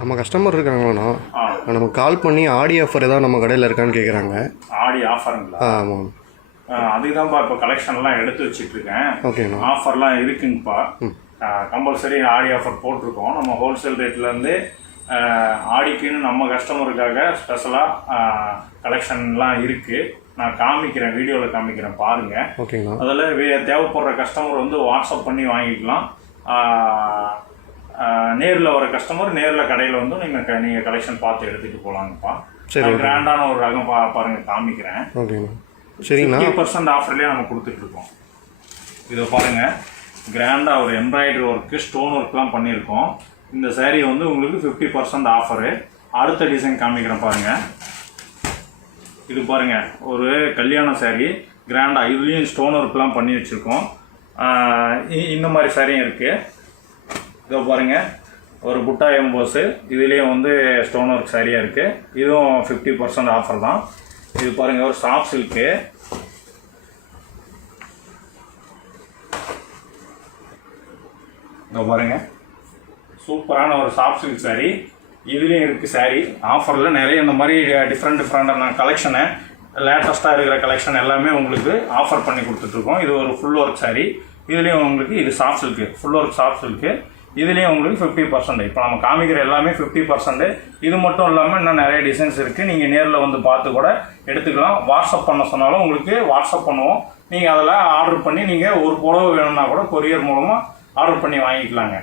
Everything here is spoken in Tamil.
நம்ம கஸ்டமர் இருக்காங்களாண்ணா, நமக்கு கால் பண்ணி ஆடி ஆஃபர் ஏதாவது நம்ம கடையில் இருக்கான்னு கேட்குறாங்க. ஆடி ஆஃபருங்களா? ஆமாம். அதுதான்ப்பா இப்போ கலெக்ஷன்லாம் எடுத்து வச்சுட்ருக்கேன். ஓகேண்ணா. ஆஃபர்லாம் இருக்குங்கப்பா. கம்பல்சரி ஆடி ஆஃபர் போட்டிருக்கோம். நம்ம ஹோல்சேல் ரேட்லேருந்து ஆடிக்குன்னு நம்ம கஸ்டமருக்காக ஸ்பெஷலாக கலெக்ஷன்லாம் இருக்குது. நான் காமிக்கிறேன், வீடியோவில் காமிக்கிறேன் பாருங்கள். ஓகேண்ணா. அதில் தேவைப்படுற கஸ்டமர் வந்து வாட்ஸ்அப் பண்ணி வாங்கிக்கலாம். நேரில் வர கஸ்டமர் நேரில் கடையில் வந்து நீங்கள் கலெக்ஷன் பார்த்து எடுத்துகிட்டு போகலாங்கப்பா. சரி, கிராண்டான ஒரு ரகம் பாருங்கள் காமிக்கிறேன். ஓகேண்ணா. சரிங்கண்ணா. 50% ஆஃபர்லேயே நம்ம கொடுத்துட்ருக்கோம். இதை பாருங்கள், கிராண்டாக ஒரு எம்ப்ராய்டரி ஒர்க்கு, ஸ்டோன் ஒர்க்லாம் பண்ணியிருக்கோம். இந்த சேரீ வந்து உங்களுக்கு 50% ஆஃபரு. அடுத்த டிசைன் காமிக்கிறேன் பாருங்கள். இது பாருங்கள், ஒரு கல்யாண சேரீ கிராண்டாக, இதுலேயும் ஸ்டோன் ஒர்க்லாம் பண்ணி வச்சுருக்கோம். இந்த மாதிரி சேரீயும் இருக்குது. இதோ பாருங்கள், ஒரு புட்டா எம்போஸு, இதுலேயும் வந்து ஸ்டோன் ஒர்க் சாரியாக இருக்குது. இதுவும் 50% ஆஃபர் தான். இது பாருங்கள், ஒரு சாஃப்ட் சில்க்கு. இதோ பாருங்கள், சூப்பரான ஒரு சாஃப்ட் சில்க் சாரீ. இதுலேயும் இருக்குது சாரீ ஆஃபரில். நிறைய இந்த மாதிரி டிஃப்ரெண்டான கலெக்ஷனு, லேட்டஸ்ட்டாக இருக்கிற கலெக்ஷன் எல்லாமே உங்களுக்கு ஆஃபர் பண்ணி கொடுத்துட்ருக்கோம். இது ஒரு ஃபுல் ஒர்க் சாரீ. இதுலேயும் உங்களுக்கு இது soft silk, full work soft silk. இதுலேயும் உங்களுக்கு 50%. இப்போ நம்ம காமிக்கிற எல்லாமே 50%. இது மட்டும் இல்லாமல் இன்னும் நிறைய டிசைன்ஸ் இருக்குது. நீங்கள் நேரில் வந்து பார்த்து கூட எடுத்துக்கலாம். வாட்ஸ்அப் பண்ண சொன்னாலும் உங்களுக்கு வாட்ஸ்அப் பண்ணுவோம். நீங்கள் அதில் ஆர்டர் பண்ணி நீங்கள் ஒரு புடவை வேணும்னா கூட கொரியர் மூலமாக ஆர்டர் பண்ணி வாங்கிக்கலாங்க.